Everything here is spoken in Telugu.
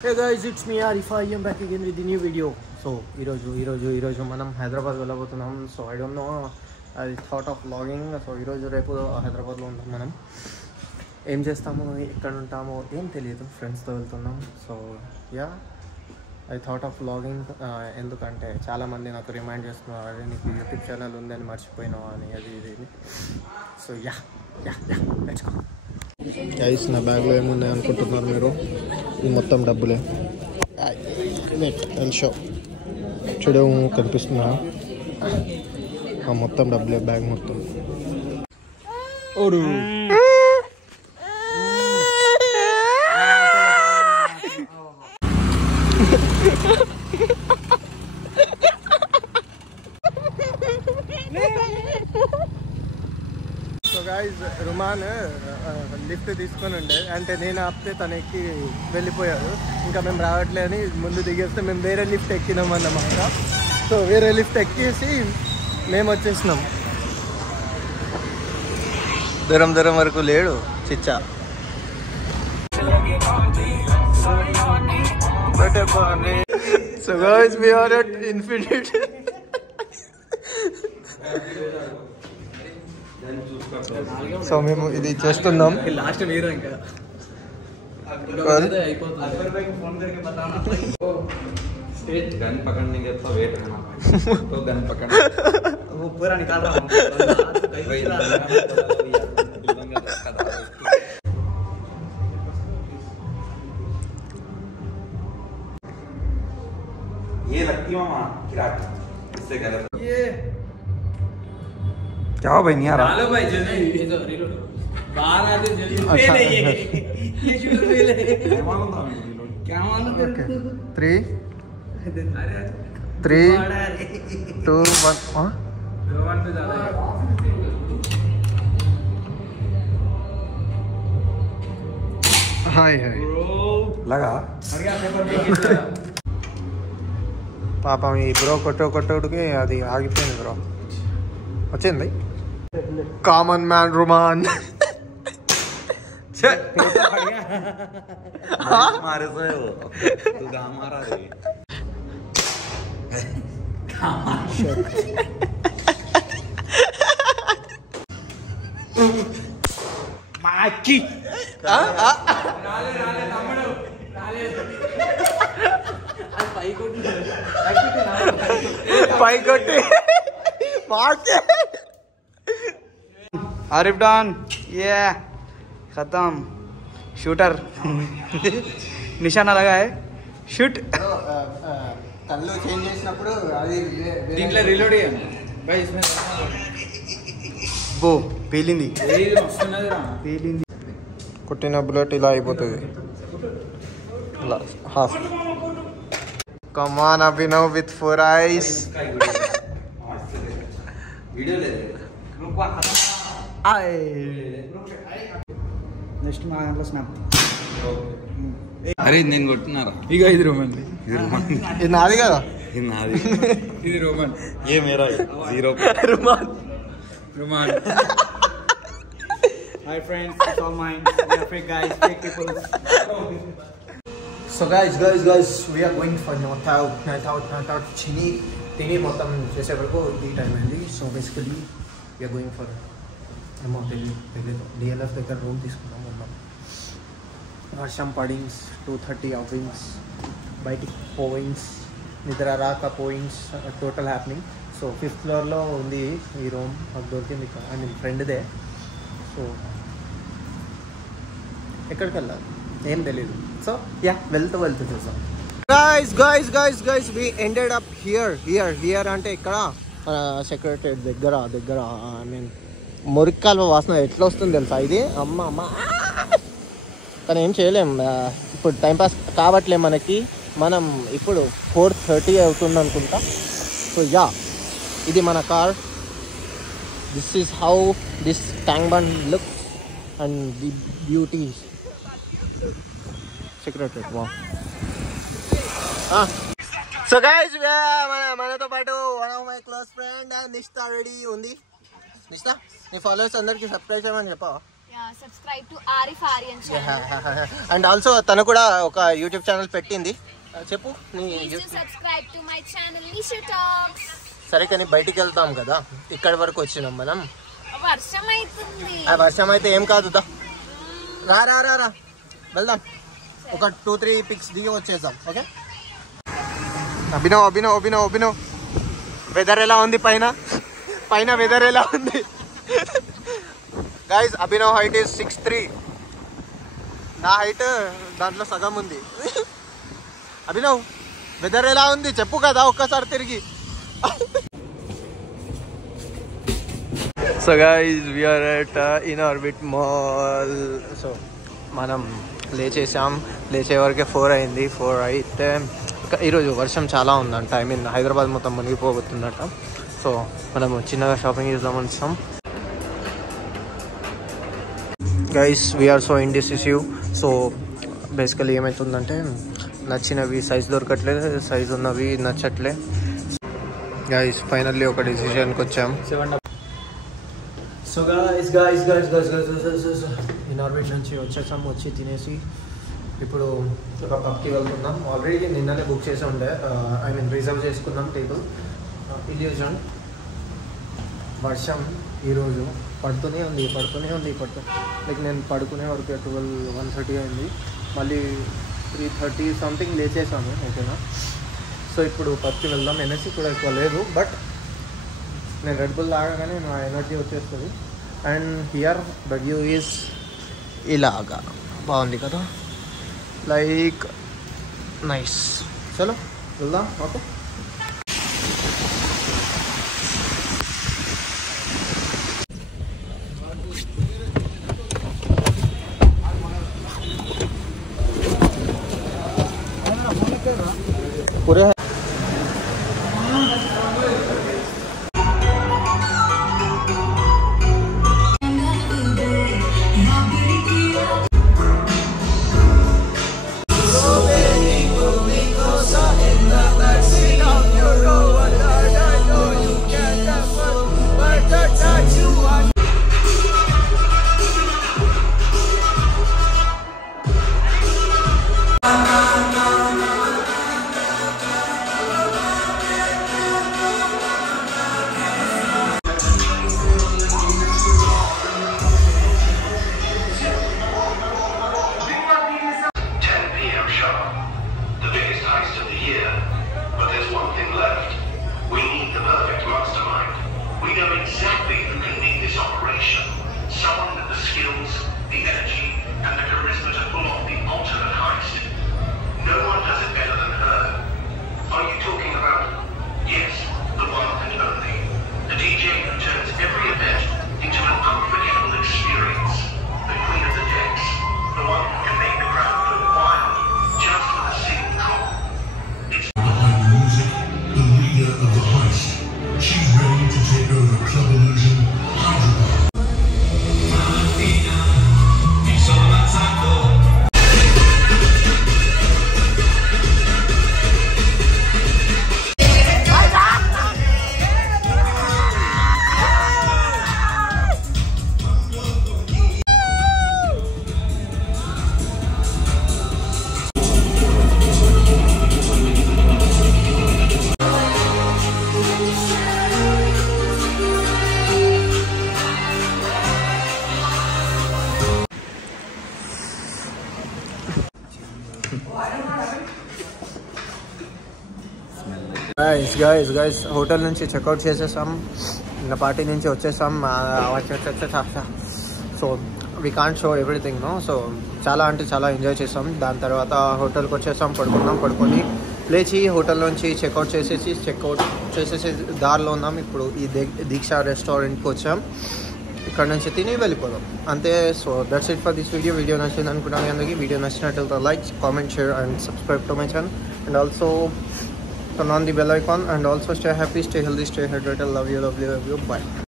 Hey guys, it's me Arif. I am back again with the new video. So, ఈరోజు మనం హైదరాబాద్ వెళ్ళబోతున్నాం. So I don't know I thought of vlogging. సో ఈరోజు రేపు హైదరాబాద్లో ఉంటాం. మనం ఏం చేస్తామో ఎక్కడ ఉంటామో ఏం తెలియదు, ఫ్రెండ్స్తో వెళ్తున్నాం. So yeah I thought of vlogging. ఎందుకంటే చాలామంది నాకు రిమైండ్ చేస్తున్నారు, అదే నీకు యూట్యూబ్ ఛానల్ ఉందని మర్చిపోయినావా అని, అది ఇది. So yeah let's go. Guys, నా బ్యాగ్లో ఏమున్నాయి అనుకుంటున్నారు మీరు? ఇది మొత్తం డబ్బులే. నెట్ అండ్ షో చూడ కనిపిస్తున్నా, మొత్తం డబ్బులే, బ్యాగ్ మొత్తం. ఓడు సో గైస్, రుమాన్ లిఫ్ట్ తీసుకొని ఉండే, అంటే నేను ఆపితే తనకి వెళ్ళిపోయాడు. ఇంకా మేము రావట్లే అని ముందు దిగేస్తే మేము వేరే లిఫ్ట్ ఎక్కినాం అన్నమాట. సో వేరే లిఫ్ట్ ఎక్కేసి మేము వచ్చేసినాం. దూరం వరకు లేడు చిచ్చా. So guys, we are at infinite. సో మేము ఇది చేస్తున్నాం. లాస్ట్ మీరు ఇంకా गन पकड़ने के तो वेट है तो गन पकड़ वो पूरा निकाल रहा हूं. ये लगती है मामा किराट इससे गलत. ये क्या हो भाई? नहीं आ रहा. हेलो भाई, जल्दी ये तो रिलोड बाहर आ दे जल्दी. फेल है ये शुरू फेल है. क्या मालूम था? क्या मालूम? 3 2 1. हाँ, 1 पे ज़्यादा है. हाय लगा పాపం ఈ బ్రో కొట్టుడికి అది ఆగిపోయింది. బ్రో వచ్చింది. కామన్ మ్యాన్ రుమాన్ मारे से वो तू गांव मारा रे माकी नाले तम्मडू नाले అది పై కొట్టి माके आरिफ डॉन ये खत्म. शूटर निशाना लगा है. షూట్. కళ్ళు చేంజ్ చేసినప్పుడు అది దీంట్లో రీలోడ్ చేయండి. బో పేలింది. కొట్టిన బుల్లెట్ ఇలా అయిపోతుంది. Come on Abhinav with 4 eyes. Next మా దాంట్లో స్నాప్. అరే నేను కొట్టున్నారా? ఇక ఇది రోమన్, ఇది నాది కదా. ఇది నాది, ఇది రోమన్. ఏ మేరా 0 roman. Hi friends, it's all mine. We are fake guys, fake people. So guys we are going for night out. తిని మొత్తం చేసే వరకు ఈ టైం అయింది. So basically we are going for ఏమో తెలియదు. డిఎల్ఎఫ్ దగ్గర రూమ్ తీసుకున్నాం. ఉన్నాం, వర్షం పడింగ్స్, 2:30 అవింగ్స్, బయటికి పోయింగ్స్, నిద్ర రాక పోయింగ్స్, టోటల్ హ్యాపెనింగ్. సో 5th floorలో ఉంది ఈ రూమ్. మాకు దొరికింది, ఐ మీన్ ఫ్రెండ్దే. సో ఎక్కడికి వెళ్ళాలి ఏం తెలీదు. సో యా వెళ్తూ చూసాం. Guys we ended up here అంటే ఇక్కడ సెక్రటరీ దగ్గర ఐ మీన్ మురిక్కాల వాసన ఎట్లా వస్తుంది తెలుసా? ఇది అమ్మ కానీ ఏం చేయలేం. ఇప్పుడు టైంపాస్ కావట్లే మనకి. మనం ఇప్పుడు 4:30 అవుతుంది అనుకుంటా. సో యా, ఇది మన car. This is how this Tank Bund looks and the beauty secretary. వా. సో గైస్, మనతో పాటు one of my close friend Nishtha ready ఉంది. నిష్ఠా, నీ ఫాలోవర్స్ అందరికి సబ్స్క్రైబ్ చేయమని చెప్పావా? Subscribe to Arif Aryan channel. And also తను కూడా ఒక యూట్యూబ్ ఛానల్ పెట్టింది. చెప్పు నీ subscribe to my channel Nishu talks. సరే కానీ బయటికి వెళ్తాం కదా, ఇక్కడి వరకు వచ్చినాం మనం. వర్షం అవుతుంది. వర్షం అయితే ఏం కాదు, రా రా రా రా వెళ్దాం. ఒక 2-3 పిక్స్ దిగి వచ్చేద్దాం. ఓకే అభినవ్ అభినవ్ అభినవ్ అభినవ్ వెదర్ ఎలా ఉంది? పైన వెదర్ ఎలా ఉంది గైస్? Abhinav height is 6'3". నా హైట్ దాంట్లో సగం ఉంది. అభినవ్ వెదర్ ఎలా ఉంది చెప్పు కదా ఒక్కసారి తిరిగి. So guys we are at Inorbit mall. So మనం లేచే వరకే 4 అయింది. 4 అయితే ఈరోజు వర్షం చాలా ఉందంట. ఐ మీన్ హైదరాబాద్ మొత్తం మునిగిపోతుందట. సో మనం చిన్నగా షాపింగ్ చేద్దామని వచ్చాం. Guys we are so indecisive. So basically ఏమవుతుందంటే నచ్చినవి సైజ్ దొరకట్లేదు, సైజ్ ఉన్నవి నచ్చట్లే. గైస్ ఫైనల్లీ ఒక డిసిషన్కి వచ్చాం. సో గైస్ ఇన్ ఆర్బిట్ నుంచి వచ్చేసాం. వచ్చి తినేసి ఇప్పుడు ఒక పబ్కి వెళ్తున్నాం. ఆల్రెడీ నిన్ననే బుక్ చేసి ఉండే, ఐ మీన్ రిజర్వ్ చేసుకున్నాం టేబుల్. ఇల్యూజన్. వర్షం ఈరోజు పడుతూనే ఉంది లైక్ నేను పడుకునే వరకు 1:30 అయింది. మళ్ళీ 3:30 సంథింగ్ లేచేసాను. ఓకేనా? సో ఇప్పుడు పబ్కి వెళ్దాం. ఎనర్జీ కూడా ఎక్కువ లేదు, బట్ నేను రెడ్ బుల్ తాగగానే నా ఎనర్జీ వచ్చేస్తుంది. And here the view is ఇలాగా బాగుంది కదా, లైక్ నైస్. చలో వెళ్దాం. ఓకే पूरे గైస్ హోటల్ నుంచి చెక్అవుట్ చేసేసాం. నిన్న పార్టీ నుంచి వచ్చేసాం. So we can't show everything no. So చాలా అంటే చాలా ఎంజాయ్ చేసాం. దాని తర్వాత హోటల్కి వచ్చేసాం, పడుకొని లేచి హోటల్ నుంచి చెక్అవుట్ చేసేసి దారిలో ఉన్నాం. ఇప్పుడు ఈ దీక్ష రెస్టారెంట్కి వచ్చాం. ఇక్కడ నుంచి తిని వెళ్ళిపోదాం అంతే. So that's it for this video నచ్చింది అనుకుంటాను అందరికీ. వీడియో నచ్చినట్లయితే like, comment, share and subscribe to my channel. And also turn on the bell icon, and also stay happy, stay healthy, stay hydrated. Love you. Bye.